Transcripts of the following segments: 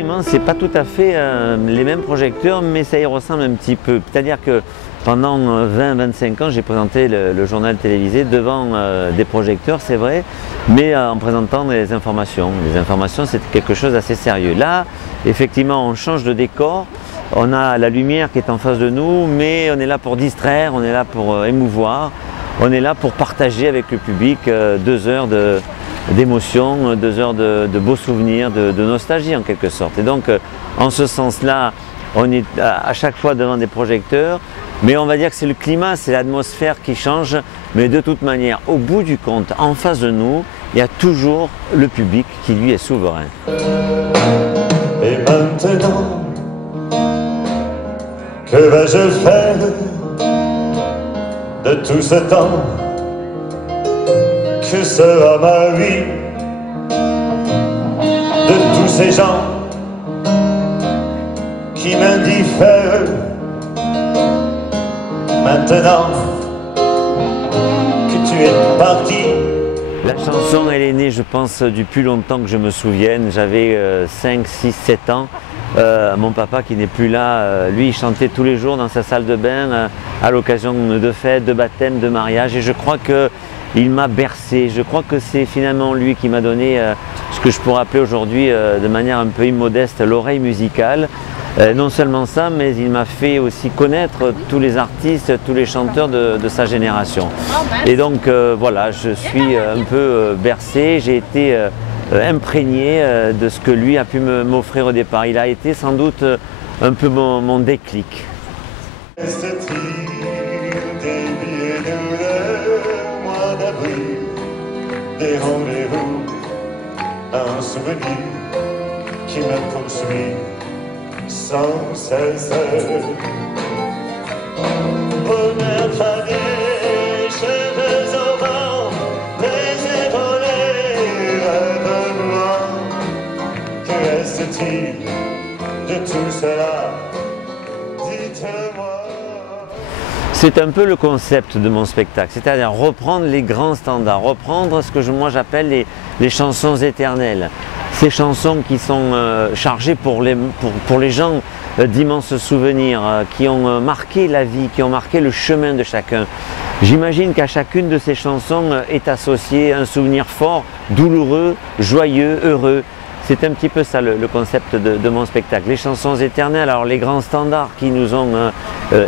effectivement, c'est pas tout à fait les mêmes projecteurs, mais ça y ressemble un petit peu. C'est-à-dire que pendant 20-25 ans, j'ai présenté le journal télévisé devant des projecteurs, c'est vrai, mais en présentant des informations. Les informations, c'était quelque chose d'assez sérieux. Là, effectivement, on change de décor. On a la lumière qui est en face de nous, mais on est là pour distraire, on est là pour émouvoir, on est là pour partager avec le public 2 heures d'émotion, 2 heures de beaux souvenirs, de nostalgie en quelque sorte. Et donc, en ce sens-là, on est à chaque fois devant des projecteurs, mais on va dire que c'est le climat, c'est l'atmosphère qui change, mais de toute manière, au bout du compte, en face de nous, il y a toujours le public qui lui est souverain. Et maintenant, que vais-je faire de tout ce temps? Que sera ma vie de tous ces gens qui m'indiffèrent? Maintenant que tu es parti. La chanson, elle est née, je pense, du plus longtemps que je me souvienne. J'avais 5, 6, 7 ans. Mon papa qui n'est plus là, lui il chantait tous les jours dans sa salle de bain à l'occasion de fêtes, de baptêmes, de mariages, et je crois qu'il m'a bercé. Je crois que c'est finalement lui qui m'a donné ce que je pourrais appeler aujourd'hui de manière un peu immodeste l'oreille musicale. Non seulement ça, mais il m'a fait aussi connaître tous les artistes, tous les chanteurs de sa génération. Et donc voilà, je suis un peu bercé, j'ai été imprégné de ce que lui a pu m'offrir au départ. Il a été sans doute un peu mon déclic. Reste-t-il des billets de mois d'avril, des rendez-vous, un souvenir qui me poursuit sans cesse? Bonheur fané, cheveux au vent, les épaules, rêves blancs. Que reste-t-il de tout cela? Dites-moi. C'est un peu le concept de mon spectacle, c'est-à-dire reprendre les grands standards, reprendre ce que moi j'appelle les chansons éternelles. Ces chansons qui sont chargées pour les gens d'immenses souvenirs, qui ont marqué la vie, qui ont marqué le chemin de chacun. J'imagine qu'à chacune de ces chansons est associé un souvenir fort, douloureux, joyeux, heureux. C'est un petit peu ça le concept de mon spectacle. Les chansons éternelles, alors les grands standards qui nous ont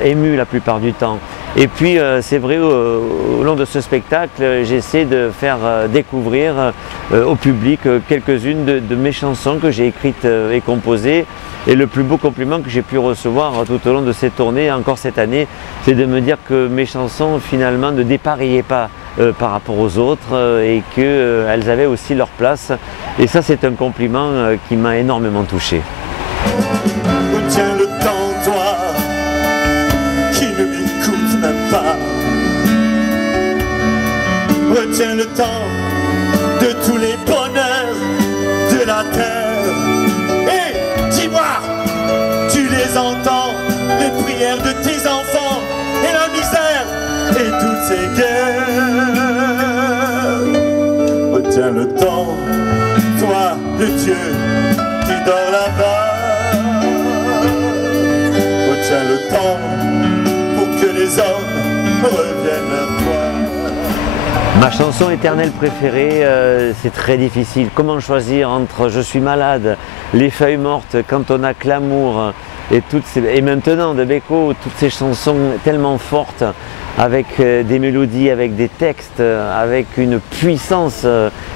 émus la plupart du temps. Et puis c'est vrai, au long de ce spectacle, j'essaie de faire découvrir au public quelques-unes de mes chansons que j'ai écrites et composées. Et le plus beau compliment que j'ai pu recevoir tout au long de ces tournées, encore cette année, c'est de me dire que mes chansons finalement ne déparillaient pas par rapport aux autres et qu'elles avaient aussi leur place. Et ça, c'est un compliment qui m'a énormément touché. Où tient le temps, toi, qui ne m'écoute même pas? Retiens le temps de tous les bonheurs de la terre. Et dis-moi, tu les entends, les prières de tes enfants et la misère et toutes ces guerres. Retiens le temps, toi, le Dieu qui dort là-bas. Retiens le temps pour que les hommes reviennent vers toi. Ma chanson éternelle préférée, c'est très difficile. Comment choisir entre Je suis malade, Les feuilles mortes, Quand on a que l'amour et maintenant de Beko, toutes ces chansons tellement fortes, avec des mélodies, avec des textes, avec une puissance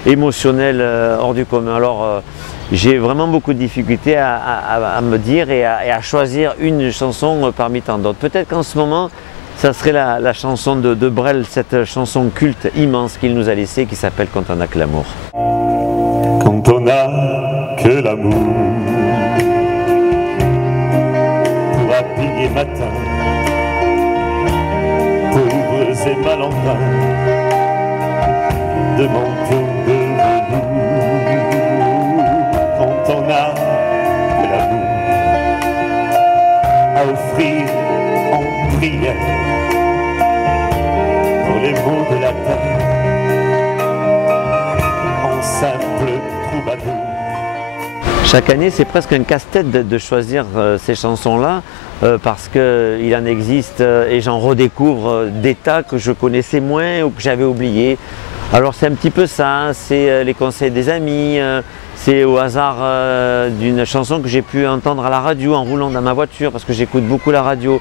émotionnelle hors du commun. Alors j'ai vraiment beaucoup de difficultés à me dire et à choisir une chanson parmi tant d'autres. Peut-être qu'en ce moment, ça serait la chanson de Brel, cette chanson culte immense qu'il nous a laissée, qui s'appelle Quand on a que l'amour. Quand on a que l'amour pour habiller matin, pauvres et malandrins, de manteaux de velours. Quand on a que l'amour à offrir en prière pour les maux de la terre, en simple troubadour. Chaque année, c'est presque un casse-tête de choisir ces chansons-là, parce qu'il en existe et j'en redécouvre des tas que je connaissais moins ou que j'avais oubliés. Alors c'est un petit peu ça, c'est les conseils des amis, c'est au hasard d'une chanson que j'ai pu entendre à la radio en roulant dans ma voiture, parce que j'écoute beaucoup la radio.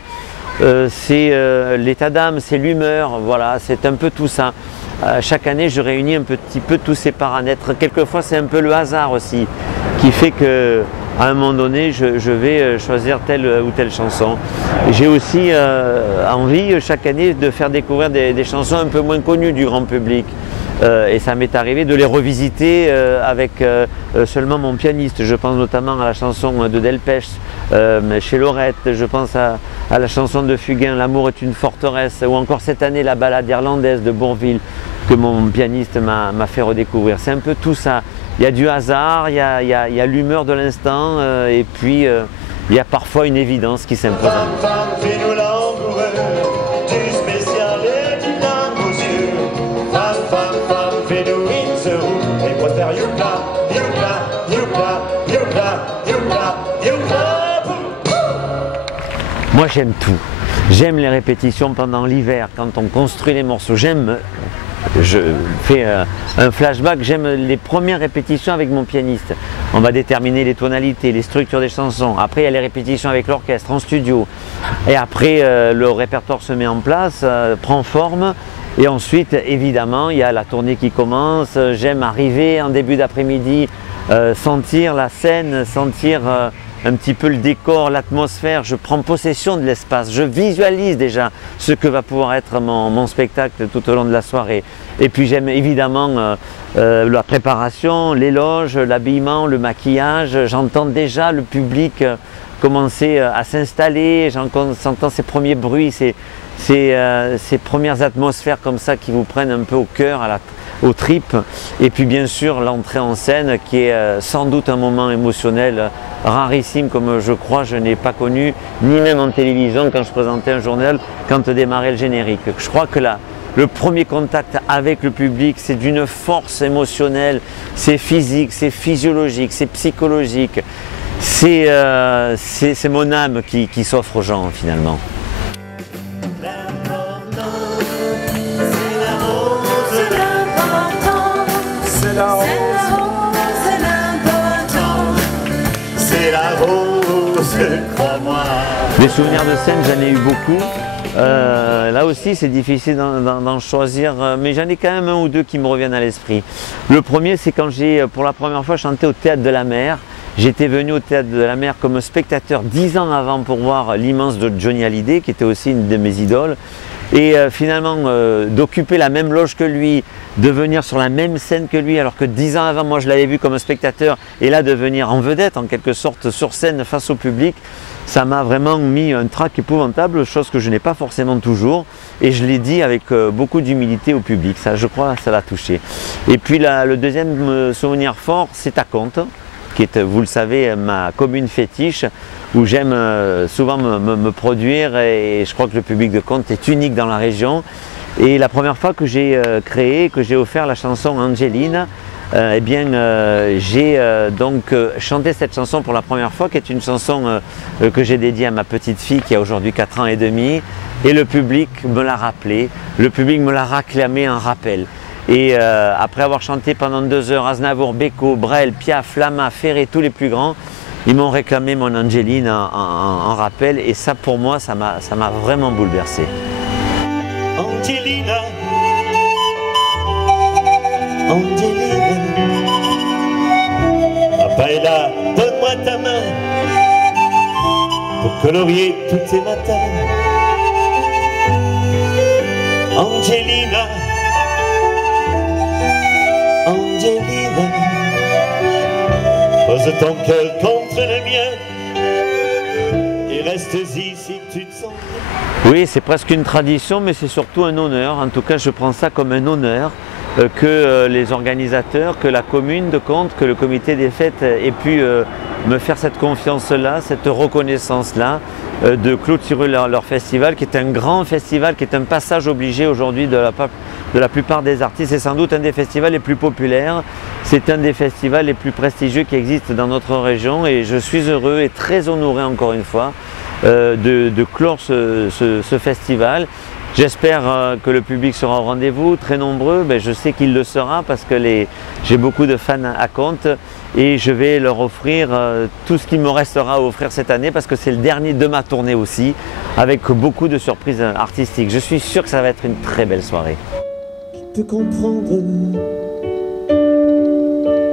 C'est l'état d'âme, c'est l'humeur, voilà, c'est un peu tout ça. Chaque année, je réunis un petit peu tous ces paramètres. Quelquefois, c'est un peu le hasard aussi qui fait que, à un moment donné, je vais choisir telle ou telle chanson. J'ai aussi envie chaque année de faire découvrir des chansons un peu moins connues du grand public. Et ça m'est arrivé de les revisiter avec seulement mon pianiste. Je pense notamment à la chanson de Delpech chez Lorette, je pense à la chanson de Fugain, L'amour est une forteresse, ou encore cette année la ballade irlandaise de Bourvil que mon pianiste m'a fait redécouvrir. C'est un peu tout ça. Il y a du hasard, il y a l'humeur de l'instant et puis il y a parfois une évidence qui s'impose. Moi j'aime tout. J'aime les répétitions pendant l'hiver, quand on construit les morceaux. Je fais un flashback, j'aime les premières répétitions avec mon pianiste. On va déterminer les tonalités, les structures des chansons. Après, il y a les répétitions avec l'orchestre en studio. Et après, le répertoire se met en place, prend forme. Et ensuite, évidemment, il y a la tournée qui commence. J'aime arriver en début d'après-midi, sentir la scène, sentir un petit peu le décor, l'atmosphère. Je prends possession de l'espace. Je visualise déjà ce que va pouvoir être mon spectacle tout au long de la soirée. Et puis j'aime évidemment la préparation, l'éloge, l'habillement, le maquillage. J'entends déjà le public commencer à s'installer. J'entends ces premiers bruits, ces premières atmosphères comme ça qui vous prennent un peu au cœur, aux tripes. Et puis bien sûr l'entrée en scène qui est sans doute un moment émotionnel rarissime, comme je crois je n'ai pas connu, ni même en télévision quand je présentais un journal, quand démarrait le générique. Je crois que le premier contact avec le public, c'est d'une force émotionnelle, c'est physique, c'est physiologique, c'est psychologique. C'est mon âme qui s'offre aux gens finalement. Des souvenirs de scène, j'en ai eu beaucoup. Là aussi, c'est difficile d'en choisir, mais j'en ai quand même un ou deux qui me reviennent à l'esprit. Le premier, c'est quand j'ai pour la première fois chanté au Théâtre de la Mer. J'étais venu au Théâtre de la Mer comme spectateur 10 ans avant pour voir l'immense de Johnny Hallyday, qui était aussi une de mes idoles. Et finalement, d'occuper la même loge que lui, de venir sur la même scène que lui, alors que 10 ans avant, moi je l'avais vu comme spectateur, et là de venir en vedette, en quelque sorte, sur scène face au public, ça m'a vraiment mis un trac épouvantable, chose que je n'ai pas forcément toujours, et je l'ai dit avec beaucoup d'humilité au public. Ça, je crois, ça l'a touché. Et puis le deuxième souvenir fort, c'est Taconte, qui est, vous le savez, ma commune fétiche, où j'aime souvent me produire, et je crois que le public de Conte est unique dans la région. Et la première fois que j'ai créé, que j'ai offert la chanson Angeline, eh bien j'ai donc chanté cette chanson pour la première fois, qui est une chanson que j'ai dédiée à ma petite fille qui a aujourd'hui 4 ans et demi, et le public me l'a rappelé, le public me l'a réclamé en rappel. Et après avoir chanté pendant 2 heures Aznavour, Beko, Brel, Piaf, Lama, Ferré, tous les plus grands, ils m'ont réclamé mon Angeline en rappel, et ça pour moi, ça m'a vraiment bouleversé. Angelina, Angelina, papa est là, donne-moi ta main pour colorier tous tes matins. Angelina, Angelina, pose ton cœur contre le mien et reste-y si tu te sens. Oui, c'est presque une tradition, mais c'est surtout un honneur. En tout cas, je prends ça comme un honneur que les organisateurs, que la commune de Conte, que le comité des fêtes aient pu me faire cette confiance-là, cette reconnaissance-là, de clôturer leur festival, qui est un grand festival, qui est un passage obligé aujourd'hui de de la plupart des artistes. C'est sans doute un des festivals les plus populaires. C'est un des festivals les plus prestigieux qui existent dans notre région et je suis heureux et très honoré encore une fois de clore ce festival. J'espère que le public sera au rendez-vous, très nombreux. Ben, je sais qu'il le sera parce que j'ai beaucoup de fans à compte et je vais leur offrir tout ce qu'il me restera à offrir cette année parce que c'est le dernier de ma tournée aussi, avec beaucoup de surprises artistiques. Je suis sûr que ça va être une très belle soirée. Qui peut comprendre,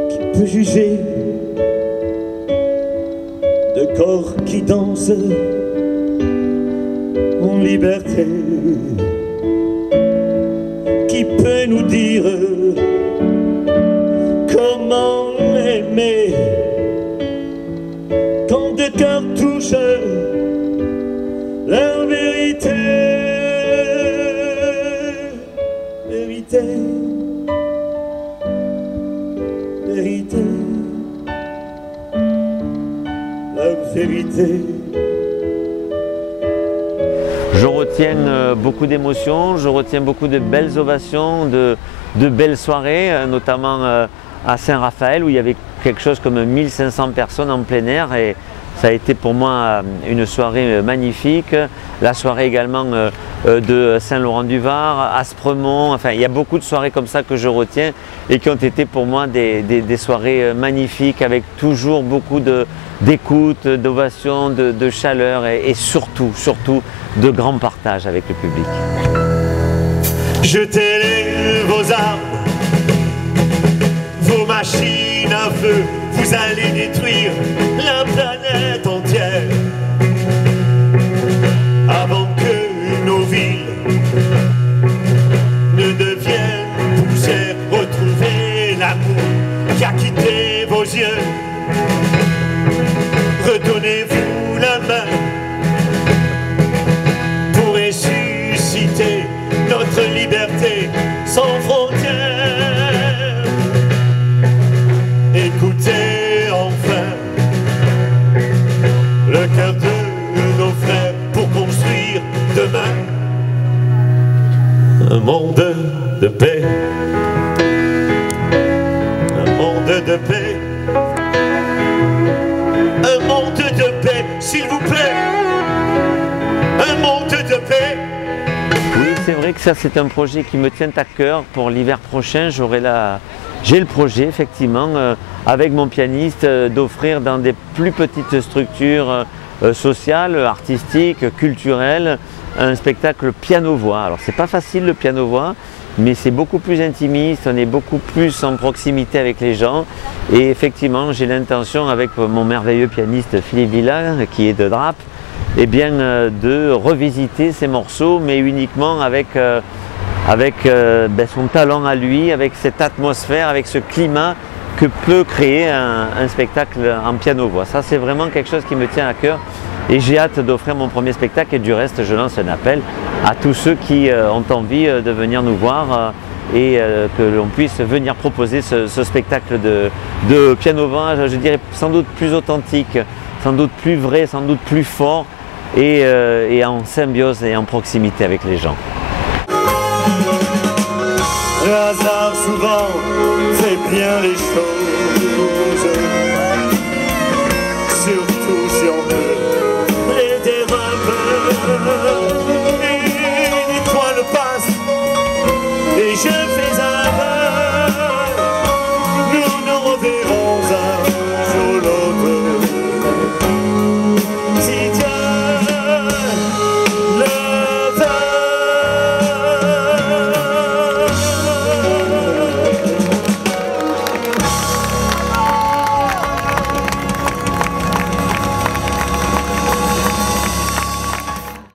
qui peut juger de corps qui dansent en liberté, qui peut nous dire comment aimer quand deux cœurs touchent leur vérité, vérité, vérité, leur vérité. Je retiens beaucoup d'émotions, je retiens beaucoup de belles ovations, de belles soirées, notamment à Saint-Raphaël où il y avait quelque chose comme 1500 personnes en plein air et ça a été pour moi une soirée magnifique. La soirée également de Saint-Laurent-du-Var, Aspremont, enfin il y a beaucoup de soirées comme ça que je retiens et qui ont été pour moi des soirées magnifiques avec toujours beaucoup d'écoute, d'ovation, de chaleur et surtout de grand partage avec le public. Jetez vos armes, vos machines à feu, vous allez détruire la planète entière avant que nos villes ne deviennent poussière. Retrouvez l'amour qui a quitté vos yeux, redonnez-vous la main pour ressusciter notre liberté sans frontières. Écoutez enfin le cœur de nos frères pour construire demain un monde de paix, un monde de paix, un monde de paix, s'il vous plaît, un monde de paix. Oui, c'est vrai que ça c'est un projet qui me tient à cœur. Pour l'hiver prochain, j'ai le projet effectivement avec mon pianiste d'offrir dans des plus petites structures sociales, artistiques, culturelles, un spectacle piano-voix. Alors c'est pas facile le piano-voix, mais c'est beaucoup plus intimiste, on est beaucoup plus en proximité avec les gens et effectivement j'ai l'intention avec mon merveilleux pianiste Philippe Villa qui est de Drape, eh bien, de revisiter ces morceaux mais uniquement avec son talent à lui, avec cette atmosphère, avec ce climat que peut créer un spectacle en piano-voix. Ça c'est vraiment quelque chose qui me tient à cœur et j'ai hâte d'offrir mon premier spectacle et du reste je lance un appel à tous ceux qui ont envie de venir nous voir et que l'on puisse venir proposer ce spectacle de piano-voix, je dirais sans doute plus authentique, sans doute plus vrai, sans doute plus fort et en symbiose et en proximité avec les gens. Le hasard souvent fait bien les choses.